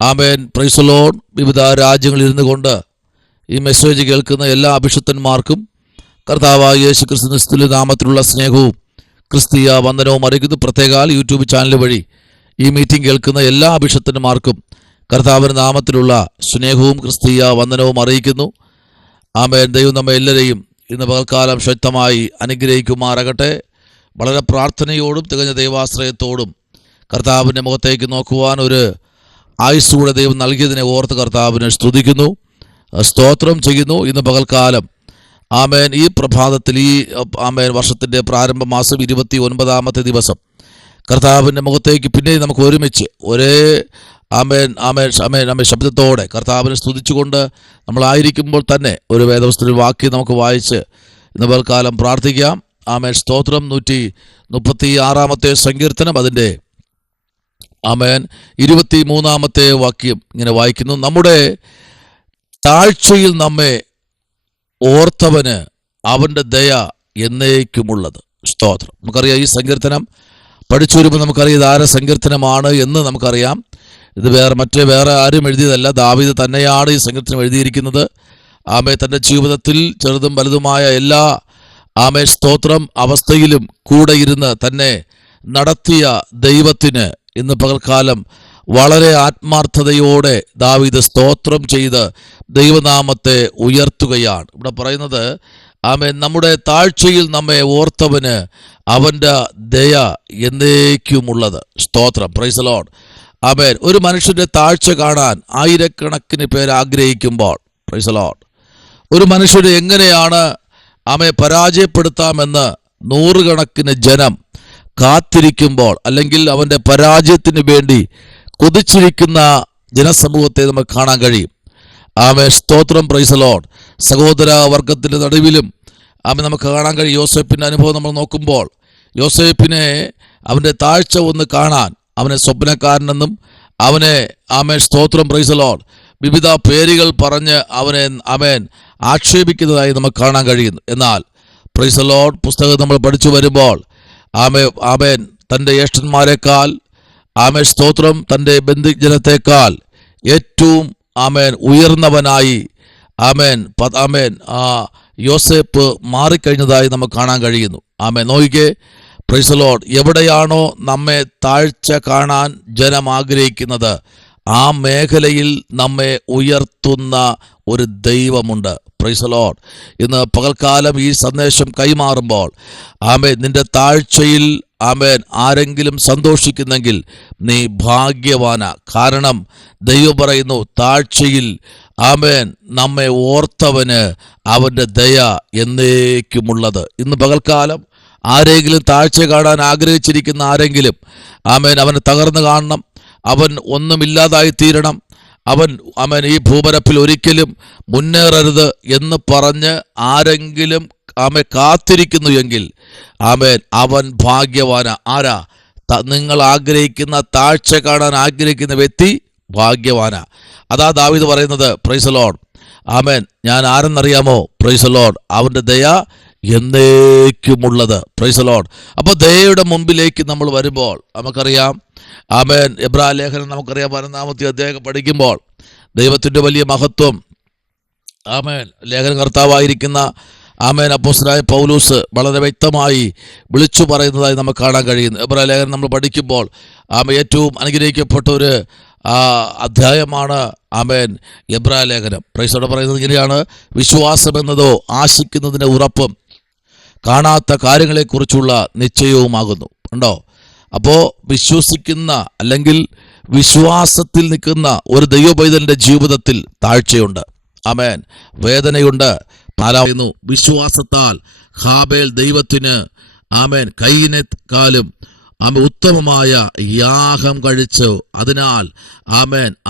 Amen. Price the Lord. വിവിധ രാജ്യങ്ങളിൽ ഇരുന്നു കൊണ്ട് ഈ മെസ്സേജ് കേൾക്കുന്ന എല്ലാ അഭിഷിക്തന്മാർക്കും കർത്താവായ യേശു ക്രിസ്തു നാമത്തിലുള്ള സ്നേഹവും ക്രിസ്തീയ വന്ദനവും അറിയിക്കുന്നു. പ്രത്യേകാൽ യൂട്യൂബ് ചാനൽ വഴി ഈ മീറ്റിംഗ് കേൾക്കുന്ന എല്ലാ അഭിഷിക്തന്മാർക്കും കർത്താവിൻ്റെ നാമത്തിലുള്ള സ്നേഹവും ക്രിസ്തീയ വന്ദനവും അറിയിക്കുന്നു. ആമേൻ. ദൈവം നമ്മെ എല്ലാവരെയും ഇന്ന് പകൽക്കാലം ശക്തമായി അനുഗ്രഹിക്കുമാറാകട്ടെ. വളരെ പ്രാർത്ഥനയോടും തികഞ്ഞ ദൈവാശ്രയത്തോടും കർത്താവിൻ്റെ മുഖത്തേക്ക് നോക്കുവാൻ ഒരു ആയുസ്സൂടെ ദൈവം നൽകിയതിനെ ഓർത്ത് കർത്താവിനെ സ്തുതിക്കുന്നു, സ്തോത്രം ചെയ്യുന്നു. ഇന്ന് പകൽക്കാലം ആമേൻ, ഈ പ്രഭാതത്തിൽ ഈ ആമേൻ വർഷത്തിൻ്റെ പ്രാരംഭ മാസം 29ാമത്തെ ദിവസം കർത്താവിൻ്റെ മുഖത്തേക്ക് പിന്നെ നമുക്ക് ഒരുമിച്ച് ഒരേ ആമേൻ ആമേൻ ആമേൻ ആമേൻ ശബ്ദത്തോടെ കർത്താവിനെ സ്തുതിച്ചുകൊണ്ട് നമ്മളായിരിക്കുമ്പോൾ തന്നെ ഒരു വേദപുസ്തകത്തിൽ വാക്യം നമുക്ക് വായിച്ച് ഇന്ന് പകൽക്കാലം പ്രാർത്ഥിക്കാം. ആമേൻ. സ്തോത്രം. 136ാമത്തെ സങ്കീർത്തനം അതിൻ്റെ ആമേൻ 23ാമത്തെ വാക്യം ഇങ്ങനെ വായിക്കുന്നു: നമ്മുടെ താഴ്ചയിൽ നമ്മെ ഓർത്തവന് അവൻ്റെ ദയ എന്നേക്കുമുള്ളത്. സ്തോത്രം. നമുക്കറിയാം, ഈ സങ്കീർത്തനം പഠിച്ചു വരുമ്പോൾ നമുക്കറിയാം ഇത് ആരെ സങ്കീർത്തനമാണ് എന്ന് നമുക്കറിയാം. ഇത് വേറെ ആരും എഴുതിയതല്ല, ദാവീദ് തന്നെയാണ് ഈ സങ്കീർത്തനം എഴുതിയിരിക്കുന്നത്. ആമേ തൻ്റെ ജീവിതത്തിൽ ചെറുതും വലുതുമായ എല്ലാ ആമേ സ്തോത്രം അവസ്ഥയിലും കൂടെ ഇരുന്ന് തന്നെ നടത്തിയ ദൈവത്തിന് ഇന്ന് പകൽക്കാലം വളരെ ആത്മാർത്ഥതയോടെ ദാവീദ് സ്തോത്രം ചെയ്ത് ദൈവനാമത്തെ ഉയർത്തുകയാണ്. ഇവിടെ പറയുന്നത് ആമേൻ, നമ്മുടെ താഴ്ചയിൽ നമ്മെ ഓർത്തവന് അവൻ്റെ ദയ എന്നേക്കുമുള്ളത്. സ്തോത്രം. Praise the Lord. ആമേൻ. ഒരു മനുഷ്യൻ്റെ താഴ്ച കാണാൻ ആയിരക്കണക്കിന് പേര് ആഗ്രഹിക്കുമ്പോൾ, പ്രൈസ് ദി ലോർഡ്, ഒരു മനുഷ്യനെ എങ്ങനെയാണ് പരാജയപ്പെടുത്താമെന്ന് നൂറുകണക്കിന് ജനം കാത്തിരിക്കുമ്പോൾ, അല്ലെങ്കിൽ അവൻ്റെ പരാജയത്തിന് വേണ്ടി കൊതിച്ചിരിക്കുന്ന ജനസമൂഹത്തെ നമുക്ക് കാണാൻ കഴിയും. സ്തോത്രം. Praise the Lord. സഹോദര വർഗത്തിൻ്റെ നടുവിലും നമുക്ക് കാണാൻ കഴിയും. യോസേപ്പിൻ്റെ അനുഭവം നമ്മൾ നോക്കുമ്പോൾ യോസേപ്പിനെ അവൻ്റെ താഴ്ച ഒന്ന് കാണാൻ അവനെ സ്വപ്നക്കാരനെന്നും അവനെ സ്തോത്രം. Praise the Lord. വിവിധ പേരുകൾ പറഞ്ഞ് അവനെ ആക്ഷേപിക്കുന്നതായി നമുക്ക് കാണാൻ കഴിയുന്നു. എന്നാൽ പ്രൈസ് ദി ലോർഡ് പുസ്തകം നമ്മൾ പഠിച്ചു വരുമ്പോൾ ആമേൻ തൻ്റെ ജ്യേഷ്ഠന്മാരെക്കാൾ സ്തോത്രം തൻ്റെ ബന്ധുജനത്തെക്കാൾ ഏറ്റവും ഉയർന്നവനായി യോസേപ്പ് മാറിക്കഴിഞ്ഞതായി നമുക്ക് കാണാൻ കഴിയുന്നു. നോക്കിക്കേ. Price the Lord. എവിടെയാണോ നമ്മെ താഴ്ച കാണാൻ ജനം ആഗ്രഹിക്കുന്നത് ആ മേഖലയിൽ നമ്മെ ഉയർത്തുന്ന ഒരു ദൈവമുണ്ട്. Price the Lord. ഇന്ന് പകൽക്കാലം ഈ സന്ദേശം കൈമാറുമ്പോൾ നിന്റെ താഴ്ചയിൽ ആരെങ്കിലും സന്തോഷിക്കുന്നെങ്കിൽ നീ ഭാഗ്യവാന. കാരണം ദൈവം പറയുന്നു, താഴ്ചയിൽ നമ്മെ ഓർത്തവന് അവൻ്റെ ദയ എന്നേക്കുമുള്ളത്. ഇന്ന് പകൽക്കാലം ആരെങ്കിലും താഴ്ച കാണാൻ ആഗ്രഹിച്ചിരിക്കുന്ന ആരെങ്കിലും അവന് തകർന്നു കാണണം, അവൻ ഒന്നുമില്ലാതായി തീരണം, അവൻ ഈ ഭൂപരപ്പിൽ ഒരിക്കലും മുന്നേറരുത് എന്ന് പറഞ്ഞ് ആരെങ്കിലും കാത്തിരിക്കുന്നു എങ്കിൽ അവൻ ഭാഗ്യവാന. ആരാ? നിങ്ങൾ ആഗ്രഹിക്കുന്ന താഴ്ച കാണാൻ ആഗ്രഹിക്കുന്ന വ്യക്തി ഭാഗ്യവാന. അതാ ദാവീദ് പറയുന്നത്. Praise the Lord. ഞാൻ ആരെന്നറിയാമോ? Praise the Lord. അവൻ്റെ ദയ എന്നേക്കുമുള്ളത്. Praise the Lord. അപ്പോൾ ദയയുടെ മുമ്പിലേക്ക് നമ്മൾ വരുമ്പോൾ നമുക്കറിയാം എബ്രായ ലേഖനം നമുക്കറിയാം 11ാമത്തെ അധ്യായം പഠിക്കുമ്പോൾ ദൈവത്തിൻ്റെ വലിയ മഹത്വം ലേഖനകർത്താവായിരിക്കുന്ന അപ്പോസ്തലനായ പൗലോസ് വളരെ വ്യക്തമായി വിളിച്ചു പറയുന്നതായി നമുക്ക് കാണാൻ കഴിയുന്നു. എബ്രായ ലേഖനം നമ്മൾ പഠിക്കുമ്പോൾ ഏറ്റവും അനുഗ്രഹിക്കപ്പെട്ട ഒരു അധ്യായമാണ് എബ്രായ ലേഖനം. പ്രൈസോടെ പറയുന്നത് ഇങ്ങനെയാണ്: വിശ്വാസം എന്നതോ ആശിക്കുന്നതിൻ്റെ ഉറപ്പും കാണാത്ത കാര്യങ്ങളെക്കുറിച്ചുള്ള നിശ്ചയവുമാകുന്നു. ഉണ്ടോ? അപ്പോൾ വിശ്വസിക്കുന്ന അല്ലെങ്കിൽ വിശ്വാസത്തിൽ നിൽക്കുന്ന ഒരു ദൈവപൈതലിൻ്റെ ജീവിതത്തിൽ താഴ്ചയുണ്ട്, വേദനയുണ്ട്. വിശ്വാസത്താൽ ഹാബേൽ ദൈവത്തിന് കയീനേക്കാളും ഉത്തമമായ യാഗം കഴിച്ചു, അതിനാൽ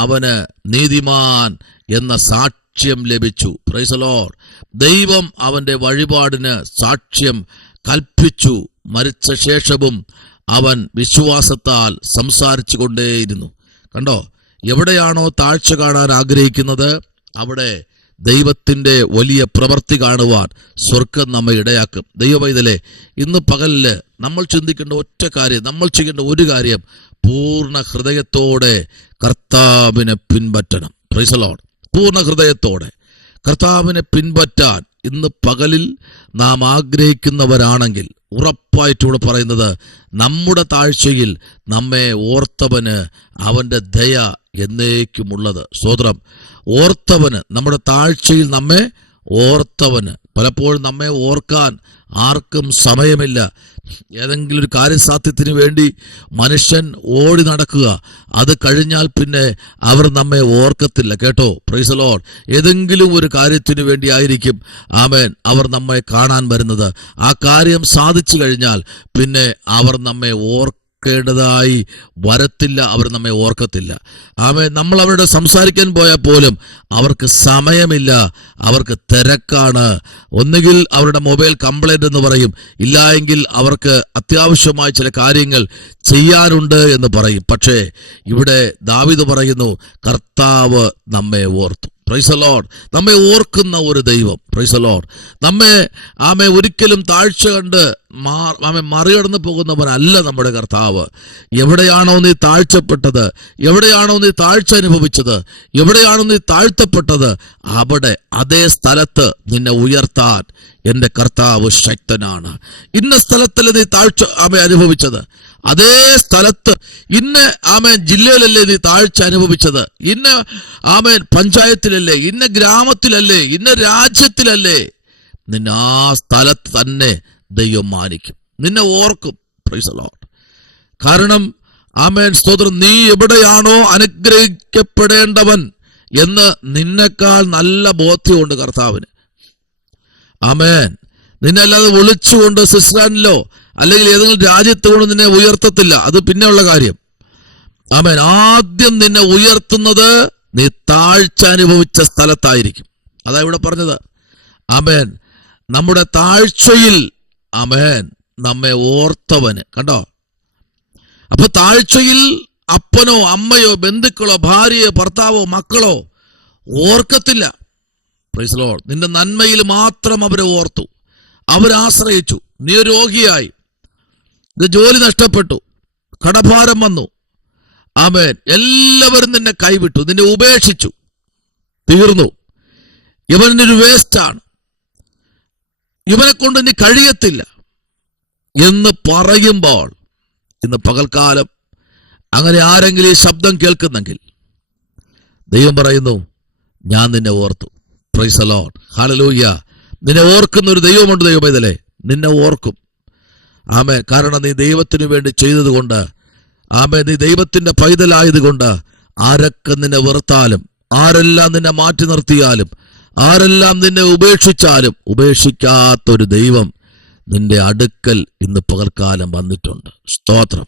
അവന് നീതിമാൻ എന്ന സാക്ഷ്യം ലഭിച്ചു. Price the Lord. ദൈവം അവൻ്റെ വഴിപാടിന് സാക്ഷ്യം കൽപ്പിച്ചു. മരിച്ച ശേഷവും അവൻ വിശ്വാസത്താൽ സംസാരിച്ചു കൊണ്ടേയിരുന്നു. കണ്ടോ? എവിടെയാണോ താഴ്ച കാണാൻ ആഗ്രഹിക്കുന്നത് അവിടെ ദൈവത്തിൻ്റെ വലിയ പ്രവൃത്തി കാണുവാൻ സ്വർഗം നമ്മെ ഇടയാക്കും. ദൈവപൈതലേ, ഇന്ന് പകലില് നമ്മൾ ചിന്തിക്കേണ്ട ഒറ്റ കാര്യം, നമ്മൾ ചെയ്യേണ്ട ഒരു കാര്യം, പൂർണ്ണ ഹൃദയത്തോടെ കർത്താവിനെ പിൻപറ്റണം. Price the Lord. പൂർണ്ണ ഹൃദയത്തോടെ കർത്താവിനെ പിൻപറ്റാൻ ഇന്ന് പകലിൽ നാം ആഗ്രഹിക്കുന്നവരാണെങ്കിൽ ഉറപ്പായിട്ടും ഇവിടെ പറയുന്നത്, നമ്മുടെ താഴ്ചയിൽ നമ്മെ ഓർത്തവന് അവൻ്റെ ദയ എന്നേക്കുമുള്ളത്. സ്തോത്രം. ഓർത്തവന്, നമ്മുടെ താഴ്ചയിൽ നമ്മെ ഓർത്തവന്. പലപ്പോഴും നമ്മെ ഓർക്കാൻ ആർക്കും സമയമില്ല. ഏതെങ്കിലും ഒരു കാര്യസാധ്യത്തിന് വേണ്ടി മനുഷ്യൻ ഓടി നടക്കുക, അത് കഴിഞ്ഞാൽ പിന്നെ അവർ നമ്മെ ഓർക്കത്തില്ല. കേട്ടോ, പ്രൈസ് ദി ലോർഡ്. ഏതെങ്കിലും ഒരു കാര്യത്തിന് വേണ്ടി ആയിരിക്കും ആമേൻ അവർ നമ്മെ കാണാൻ വരുന്നത്. ആ കാര്യം സാധിച്ചു കഴിഞ്ഞാൽ പിന്നെ അവർ നമ്മെ ഓർക്കേണ്ടതായി വരത്തില്ല, അവർ നമ്മെ ഓർക്കത്തില്ല. ആമേൻ. നമ്മൾ അവരോട് സംസാരിക്കാൻ പോയാൽ പോലും അവർക്ക് സമയമില്ല, അവർക്ക് തിരക്കാണ്. ഒന്നുകിൽ അവരുടെ മൊബൈൽ കംപ്ലൈന്റ് എന്ന് പറയും, ഇല്ല എങ്കിൽ അവർക്ക് അത്യാവശ്യമായ ചില കാര്യങ്ങൾ ചെയ്യാനുണ്ട് എന്ന് പറയും. പക്ഷേ ഇവിടെ ദാവീദ് പറയുന്നു, കർത്താവ് നമ്മെ ഓർത്തു. Price the Lord. നമ്മെ ഓർക്കുന്ന ഒരു ദൈവം. Price the Lord. നമ്മെ ഒരിക്കലും താഴ്ച കണ്ട് മറികടന്നു പോകുന്നവനല്ല നമ്മുടെ കർത്താവ്. എവിടെയാണോ നീ താഴ്ചപ്പെട്ടത്, എവിടെയാണോ നീ താഴ്ച അനുഭവിച്ചത്, എവിടെയാണോ നീ താഴ്ത്തപ്പെട്ടത്, അവിടെ അതേ സ്ഥലത്ത് നിന്നെ ഉയർത്താൻ എൻ്റെ കർത്താവ് ശക്തനാണ്. ഇന്ന സ്ഥലത്തല്ലേ നീ താഴ്ച അനുഭവിച്ചത്, അതേ സ്ഥലത്ത് ഇന്ന ജില്ലയിലല്ലേ നീ താഴ്ച അനുഭവിച്ചത്, ഇന്ന പഞ്ചായത്തിലല്ലേ, ഇന്ന ഗ്രാമത്തിലല്ലേ, ഇന്ന രാജ്യത്തിലല്ലേ, നിന്നെ ആ സ്ഥലത്ത് തന്നെ ദൈവം മാനിക്കും, നിന്നെ ഓർക്കും. Price the Lord. കാരണം സ്തോത്രം, നീ എവിടെയാണോ അനുഗ്രഹിക്കപ്പെടേണ്ടവൻ എന്ന് നിന്നെക്കാൾ നല്ല ബോധ്യമുണ്ട് കർത്താവിന്. നിന്നെ അല്ലാതെ വിളിച്ചുകൊണ്ട് സ്വിറ്റ്സർലാൻഡിലോ അല്ലെങ്കിൽ ഏതെങ്കിലും രാജ്യത്ത് കൊണ്ട് നിന്നെ ഉയർത്തത്തില്ല. അത് പിന്നെയുള്ള കാര്യം. ആദ്യം നിന്നെ ഉയർത്തുന്നത് നീ താഴ്ച അനുഭവിച്ച സ്ഥലത്തായിരിക്കും. അതാ ഇവിടെ പറഞ്ഞത്. നമ്മുടെ താഴ്ചയിൽ നമ്മെ ഓർത്തവന്. കണ്ടോ? അപ്പൊ താഴ്ചയിൽ അപ്പനോ അമ്മയോ ബന്ധുക്കളോ ഭാര്യയോ ഭർത്താവോ മക്കളോ ഓർക്കത്തില്ല. Price the Lord. നിന്റെ നന്മയിൽ മാത്രം അവരെ ഓർത്തു, അവരാശ്രയിച്ചു. നീ ഒരു രോഗിയായി, ജോലി നഷ്ടപ്പെട്ടു, കടഭാരം വന്നു, എല്ലാവരും നിന്നെ കൈവിട്ടു, നിന്നെ ഉപേക്ഷിച്ചു, തീർന്നു, ഇവനൊരു വേസ്റ്റാണ്, ഇവനെ കൊണ്ട് നീ കഴിയത്തില്ല എന്ന് പറയുമ്പോൾ, ഇന്ന് പകൽക്കാലം അങ്ങനെ ആരെങ്കിലും ഈ ശബ്ദം കേൾക്കുന്നെങ്കിൽ ദൈവം പറയുന്നു, ഞാൻ നിന്നെ ഓർത്തു. Price the Lord. ഹല്ലേലൂയ. നിന്നെ ഓർക്കുന്ന ഒരു ദൈവമുണ്ട്. ദൈവമേ, നിന്നെ ഓർക്കും. കാരണം നീ ദൈവത്തിന് വേണ്ടി ചെയ്തത് കൊണ്ട്, നീ ദൈവത്തിന്റെ പൈതലായത് കൊണ്ട്, ആരൊക്കെ നിന്നെ വെറുത്താലും, ആരെല്ലാം നിന്നെ മാറ്റി നിർത്തിയാലും, ആരെല്ലാം നിന്നെ ഉപേക്ഷിച്ചാലും, ഉപേക്ഷിക്കാത്തൊരു ദൈവം നിന്റെ അടുക്കൽ ഇന്ന് പകൽക്കാലം വന്നിട്ടുണ്ട്. സ്തോത്രം.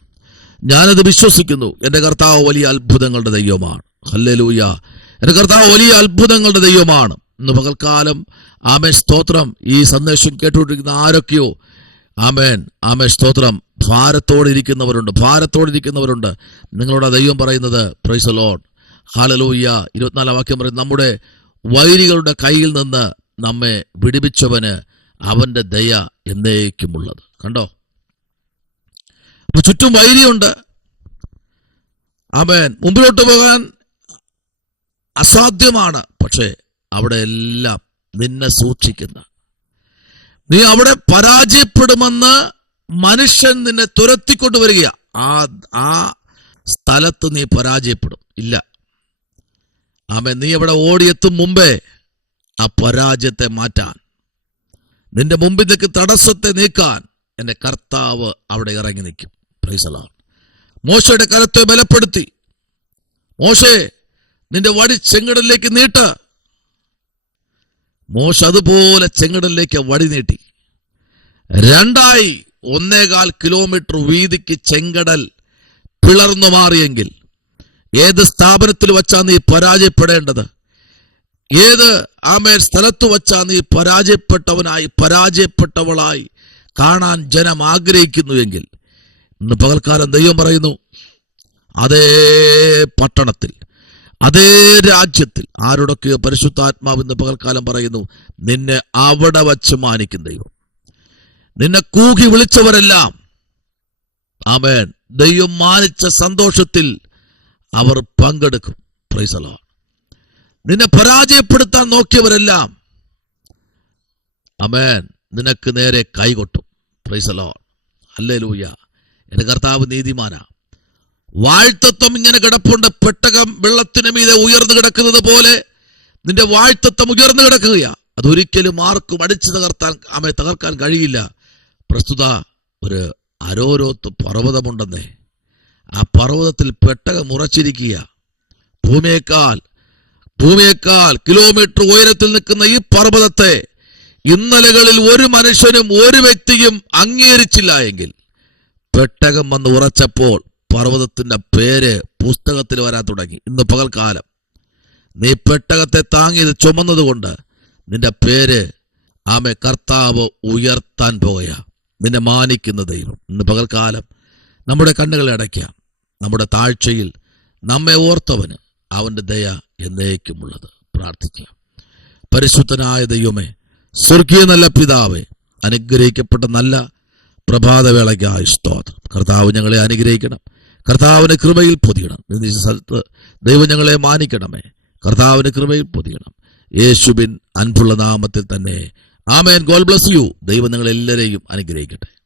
ഞാനത് വിശ്വസിക്കുന്നു. എൻ്റെ കർത്താവ് വലിയ അത്ഭുതങ്ങളുടെ ദൈവമാണ്. ഹല്ലേലൂയ. എൻ്റെ കർത്താവ് വലിയ അത്ഭുതങ്ങളുടെ ദൈവമാണ്. ഇന്ന് പകൽക്കാലം സ്തോത്രം, ഈ സന്ദേശം കേട്ടുകൊണ്ടിരിക്കുന്ന ആരൊക്കെയോ സ്തോത്രം ഭാരത്തോടെ ഇരിക്കുന്നവരുണ്ട്. നിങ്ങളോട് ദൈവം പറയുന്നത്, പ്രൈസ് ദി ലോർഡ്. ഹല്ലേലൂയ. 24 വാക്യം പറയും, നമ്മുടെ വൈരികളുടെ കയ്യിൽ നിന്ന് നമ്മെ വിടുവിച്ചവന് അവന്റെ ദയ എന്നേക്കുമുള്ളത്. കണ്ടോ? അപ്പൊ ചുറ്റും വൈരിയുണ്ട്. മുമ്പിലോട്ട് പോകാൻ അസാധ്യമാണ്. പക്ഷേ അവിടെ എല്ലാം നിന്നെ സൂക്ഷിക്കുന്ന, നീ അവിടെ പരാജയപ്പെടുമെന്ന് മനുഷ്യൻ നിന്നെ തുരത്തിക്കൊണ്ടുവരിക, ആ സ്ഥലത്ത് നീ പരാജയപ്പെടും. ഇല്ല. നീ അവിടെ ഓടിയെത്തും മുമ്പേ ആ പരാജയത്തെ മാറ്റാൻ, നിന്റെ മുമ്പിൽ നിൽക്ക് തടസ്സത്തെ നീക്കാൻ എന്റെ കർത്താവ് അവിടെ ഇറങ്ങി നിൽക്കും. Price the Lord. മോശയുടെ കരത്തെ ബലപ്പെടുത്തി, മോശേ നിന്റെ വടി ചെങ്കടലിലേക്ക് നീട്ട്. മോശ അതുപോലെ ചെങ്കടലിലേക്ക് വടി നീട്ടി. 1.25 കിലോമീറ്റർ വീതിക്ക് ചെങ്കടൽ പിളർന്നു മാറിയെങ്കിൽ ഏത് സ്ഥാപനത്തിൽ വച്ചാ നീ പരാജയപ്പെടേണ്ടത്, ഏത് സ്ഥലത്ത് വച്ചാ നീ പരാജയപ്പെട്ടവളായി കാണാൻ ജനം ആഗ്രഹിക്കുന്നുവെങ്കിൽ, ഇന്ന് പകൽക്കാലം ദൈവം പറയുന്നു, അതേ പട്ടണത്തിൽ, അതേ രാജ്യത്തിൽ ആരോടൊക്കെയോ പരിശുദ്ധാത്മാവ് ഇന്ന് പകൽക്കാലം പറയുന്നു, നിന്നെ അവിടെ വച്ച് മാനിക്കും ദൈവം. നിന്നെ കൂകി വിളിച്ചവരെല്ലാം ആമേൻ, ദൈവം മാനിച്ച സന്തോഷത്തിൽ അവർ പങ്കെടുക്കും. Praise the Lord. നിന്നെ പരാജയപ്പെടുത്താൻ നോക്കിയവരെല്ലാം ആമേൻ നിനക്ക് നേരെ കൈകൊട്ടും. Praise the Lord. ഹല്ലേലൂയ. എൻ്റെ കർത്താവ് നീതിമാനാ. വാഴ്ത്തത്വം ഇങ്ങനെ കിടപ്പുണ്ട്. പെട്ടകം വെള്ളത്തിന് മീതെ ഉയർന്നു കിടക്കുന്നത് പോലെ നിന്റെ വാഴ്ത്തത്വം ഉയർന്നു കിടക്കുകയാ. അതൊരിക്കലും ആർക്കും അടിച്ചു തകർക്കാൻ കഴിയില്ല. പ്രസ്തുത ഒരു അരോരോത്ത് പർവ്വതമുണ്ടെന്നേ. ആ പർവ്വതത്തിൽ പെട്ടകം ഉറച്ചിരിക്കുക. ഭൂമിയേക്കാൾ കിലോമീറ്റർ ഉയരത്തിൽ നിൽക്കുന്ന ഈ പർവ്വതത്തെ ഇന്നലകളിൽ ഒരു മനുഷ്യനും ഒരു വ്യക്തിയും അംഗീകരിച്ചില്ല എങ്കിൽ പെട്ടകം വന്ന് ഉറച്ചപ്പോൾ പർവ്വതത്തിന്റെ പേര് പുസ്തകത്തിൽ വരാൻ തുടങ്ങി. ഇന്ന് പകൽക്കാലം നീ പെട്ടകത്തെ താങ്ങിയത് ചുമന്നതുകൊണ്ട് നിന്റെ പേര് കർത്താവ് ഉയർത്താൻ പോവുക. നിന്നെ മാനിക്കുന്ന ദൈവം. ഇന്ന് പകൽക്കാലം നമ്മുടെ കണ്ണുകളെ അടയ്ക്കാം. നമ്മുടെ താഴ്ചയിൽ നമ്മെ ഓർത്തവന് അവന്റെ ദയ എന്നേക്കുമുള്ളത്. പ്രാർത്ഥിക്കാം. പരിശുദ്ധനായ ദൈവമേ, സ്വർഗീയ നല്ല പിതാവേ, അനുഗ്രഹിക്കപ്പെട്ട നല്ല പ്രഭാതവേളയ്ക്കായി സ്തോത്രം. കർത്താവ് ഞങ്ങളെ അനുഗ്രഹിക്കണം. കർത്താവിന്റെ കൃപയിൽ പൊതിയണം. സ്ഥലത്ത് ദൈവം ഞങ്ങളെ മാനിക്കണമേ. കർത്താവിന്റെ കൃപയിൽ പൊതിയണം. യേശുവിൻ അൻപുള്ള നാമത്തിൽ തന്നെ ആമേൻ. God bless you. ദൈവം നിങ്ങളെല്ലാവരെയും അനുഗ്രഹിക്കട്ടെ.